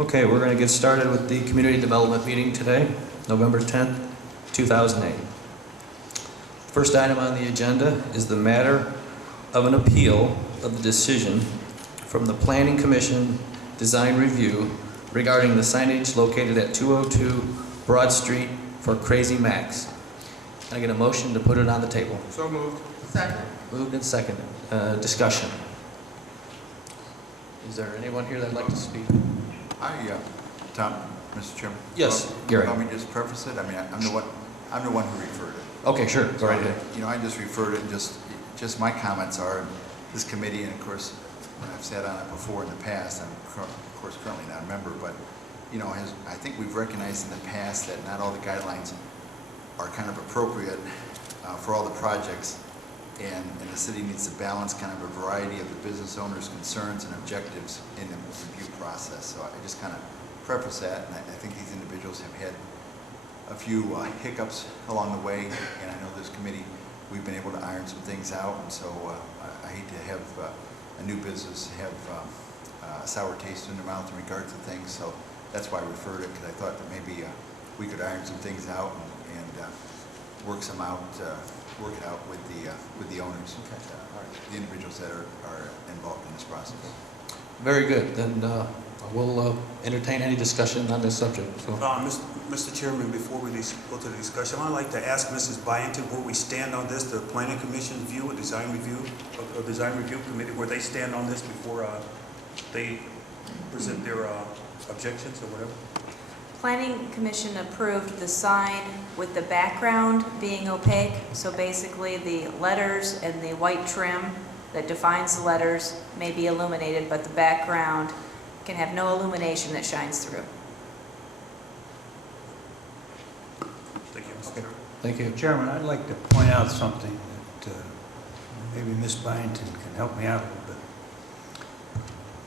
Okay, we're going to get started with the community development meeting today, November 10th, 2008. First item on the agenda is the matter of an appeal of the decision from the Planning Commission Design Review regarding the signage located at 202 Broad Street for Krazy Mac. Can I get a motion to put it on the table? So moved. Second. Moved and seconded. Discussion. Is there anyone here that'd like to speak? Hi, Tom, Mr. Chairman. Yes, Gary. Let me just preface it. I mean, I'm the one who referred it. Okay, sure. Go right ahead. I just referred it, and just my comments are this committee, and of course, when I've sat on it before in the past, I'm of course currently not a member, but I think we've recognized in the past that not all the guidelines are kind of appropriate for all the projects, and the city needs to balance kind of a variety of the business owners' concerns and objectives in the review process. So I just kind of preface that, and I think these individuals have had a few hiccups along the way, and I know this committee, we've been able to iron some things out, and so I hate to have a new business have a sour taste in their mouth in regard to things, so that's why I referred it, because I thought that maybe we could iron some things out and work it out with the owners, the individuals that are involved in this process. Very good. Then we'll entertain any discussion on this subject. So. Mr. Chairman, before we go to the discussion, I'd like to ask Mrs. Byington where we stand on this, the Planning Commission view, a design review committee, where they stand on this before they present their objections or whatever. Planning Commission approved the sign with the background being opaque, so basically the letters and the white trim that defines the letters may be illuminated, but the background can have no illumination that shines through. Thank you, Mr. Okay. Chairman. Thank you. Chairman, I'd like to point out something that maybe Ms. Byington can help me out a little bit.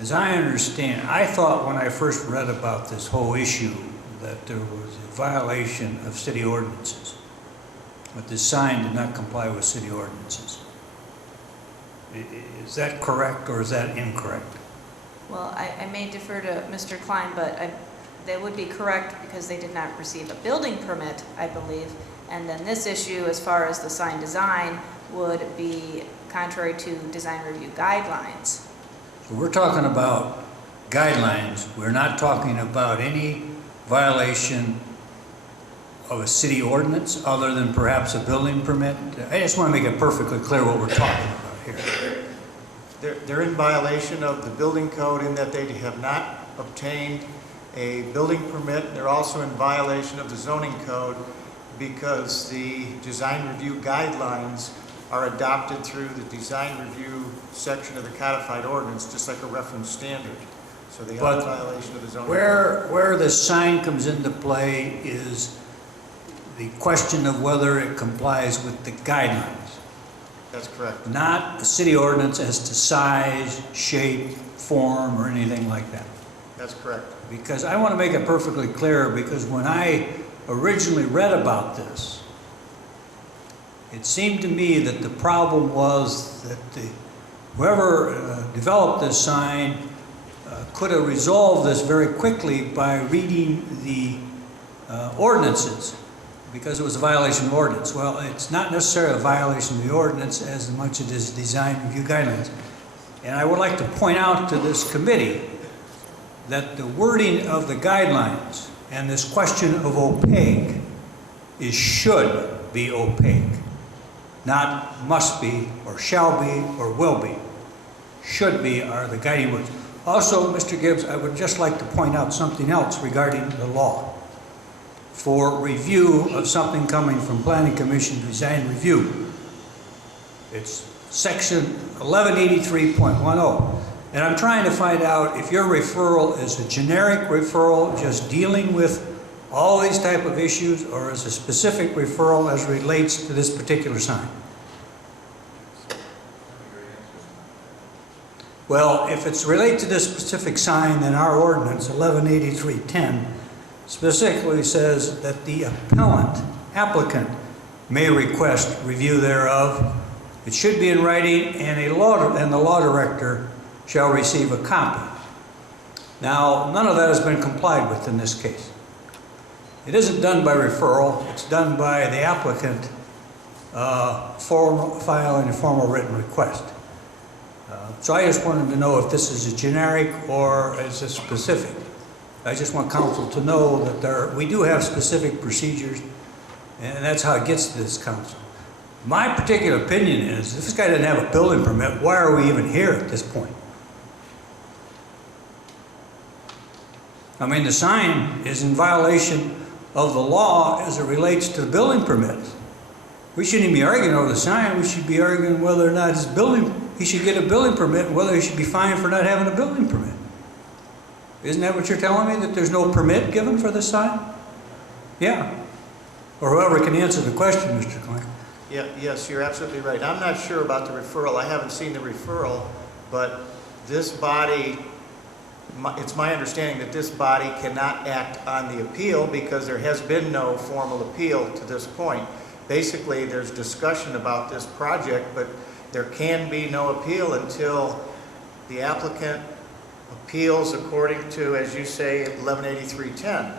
As I understand, I thought when I first read about this whole issue that there was a violation of city ordinances, but this sign did not comply with city ordinances. Is that correct or is that incorrect? Well, I may defer to Mr. Klein, but they would be correct because they did not receive a building permit, I believe. And then this issue, as far as the sign design, would be contrary to design review guidelines. So we're talking about guidelines. We're not talking about any violation of a city ordinance other than perhaps a building permit. I just want to make it perfectly clear what we're talking about here. They're in violation of the building code in that they have not obtained a building permit. They're also in violation of the zoning code because the design review guidelines are adopted through the design review section of the codified ordinance, just like a reference standard. So they are in violation of the zoning code. Where the sign comes into play is the question of whether it complies with the guidelines. That's correct. Not the city ordinance as to size, shape, form, or anything like that. That's correct. Because I want to make it perfectly clear, because when I originally read about this, it seemed to me that the problem was that whoever developed this sign could have resolved this very quickly by reading the ordinances, because it was a violation of ordinance. Well, it's not necessarily a violation of the ordinance as much as it is design review guidelines. And I would like to point out to this committee that the wording of the guidelines and this question of opaque is should be opaque, not must be or shall be or will be. Should be are the guiding words. Also, Mr. Gibbs, I would just like to point out something else regarding the law. For review of something coming from Planning Commission Design Review, it's section 1183.10. And I'm trying to find out if your referral is a generic referral just dealing with all these type of issues, or is a specific referral as relates to this particular sign. Well, if it's related to this specific sign, then our ordinance 1183.10 specifically says that the applicant may request review thereof. It should be in writing, and the law director shall receive a copy. Now, none of that has been complied with in this case. It isn't done by referral, it's done by the applicant filing a formal written request. So I just wanted to know if this is a generic or is it specific. I just want council to know that we do have specific procedures, and that's how it gets to this council. My particular opinion is, if this guy doesn't have a building permit, why are we even here at this point? I mean, the sign is in violation of the law as it relates to the building permits. We shouldn't even be arguing over the sign, we should be arguing whether or not he should get a building permit and whether he should be fined for not having a building permit. Isn't that what you're telling me, that there's no permit given for this sign? Yeah. Or whoever can answer the question, Mr. Klein. Yeah, yes, you're absolutely right. I'm not sure about the referral. I haven't seen the referral, but this body, it's my understanding that this body cannot act on the appeal because there has been no formal appeal to this point. Basically, there's discussion about this project, but there can be no appeal until the applicant appeals according to, as you say, 118310.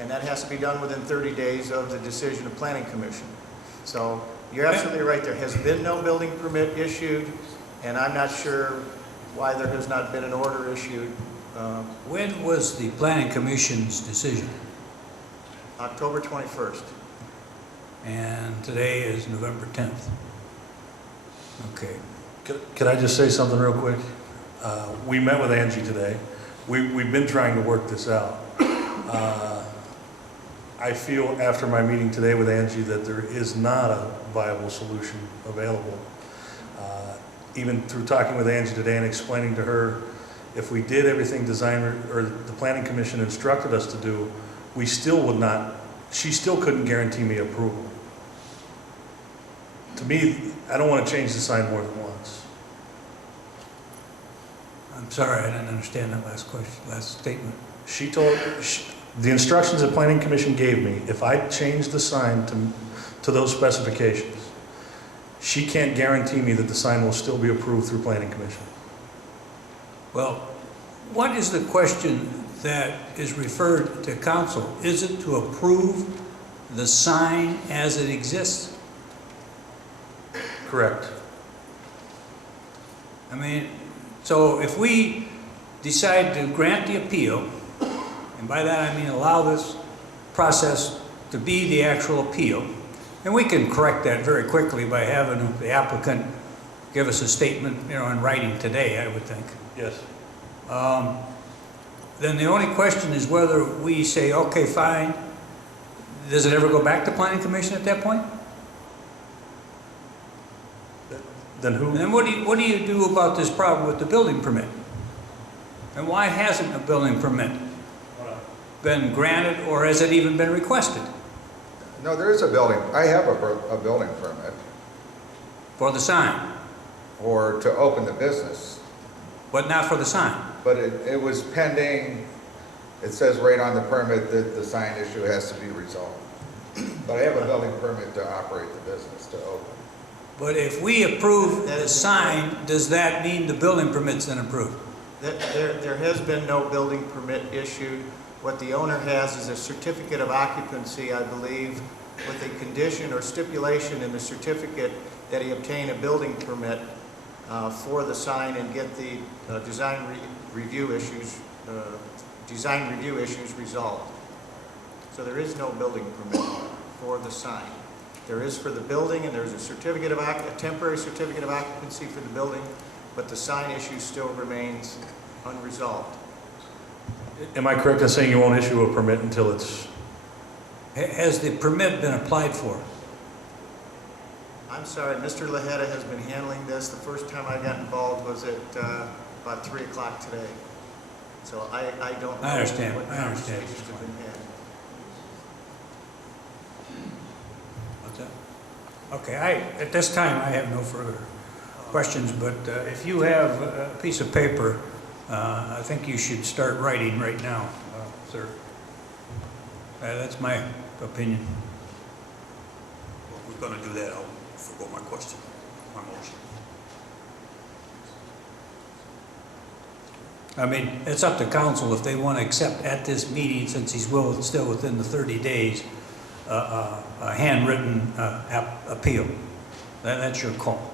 And that has to be done within 30 days of the decision of Planning Commission. So you're absolutely right. There has been no building permit issued, and I'm not sure why there has not been an order issued. When was the Planning Commission's decision? October 21st. And today is November 10th. Okay. Could I just say something real quick? We met with Angie today. We've been trying to work this out. I feel after my meeting today with Angie that there is not a viable solution available. Even through talking with Angie today and explaining to her, if we did everything the Planning Commission instructed us to do, we still would not, she still couldn't guarantee me approval. To me, I don't want to change the sign more than once. I'm sorry, I didn't understand that last statement. The instructions the Planning Commission gave me, if I change the sign to those specifications, she can't guarantee me that the sign will still be approved through Planning Commission. Well, what is the question that is referred to council? Is it to approve the sign as it exists? Correct. I mean, so if we decide to grant the appeal, and by that I mean allow this process to be the actual appeal, and we can correct that very quickly by having the applicant give us a statement, in writing today, I would think. Yes. Then the only question is whether we say, okay, fine. Does it ever go back to Planning Commission at that point? Then who? And then what do you do about this problem with the building permit? And why hasn't a building permit been granted, or has it even been requested? No, there is a building. I have a building permit For the sign, or to open the business, but not for the sign. but it was pending. It says right on the permit that the sign issue has to be resolved. But I have a building permit to operate the business, to open. But if we approve the sign, does that mean the building permit's then approved? There has been no building permit issued. What the owner has is a certificate of occupancy, I believe, with a condition or stipulation in the certificate that he obtain a building permit for the sign and get the design review issues resolved. So there is no building permit for the sign. There is for the building, and there's a temporary certificate of occupancy for the building, but the sign issue still remains unresolved. Am I correct in saying you won't issue a permit until it's... Has the permit been applied for? I'm sorry, Mr. Laheta has been handling this. The first time I got involved was at about 3 o'clock today. So I don't know I understand. what I understand. conversations have been had. What's that? Okay, at this time, I have no further questions, but if you have a piece of paper, I think you should start writing right now, sir. That's my opinion. Well, if we're going to do that, I'll forgo my question, my motion. I mean, it's up to council if they want to accept at this meeting, since he's still within the 30 days, a handwritten appeal. That's your call.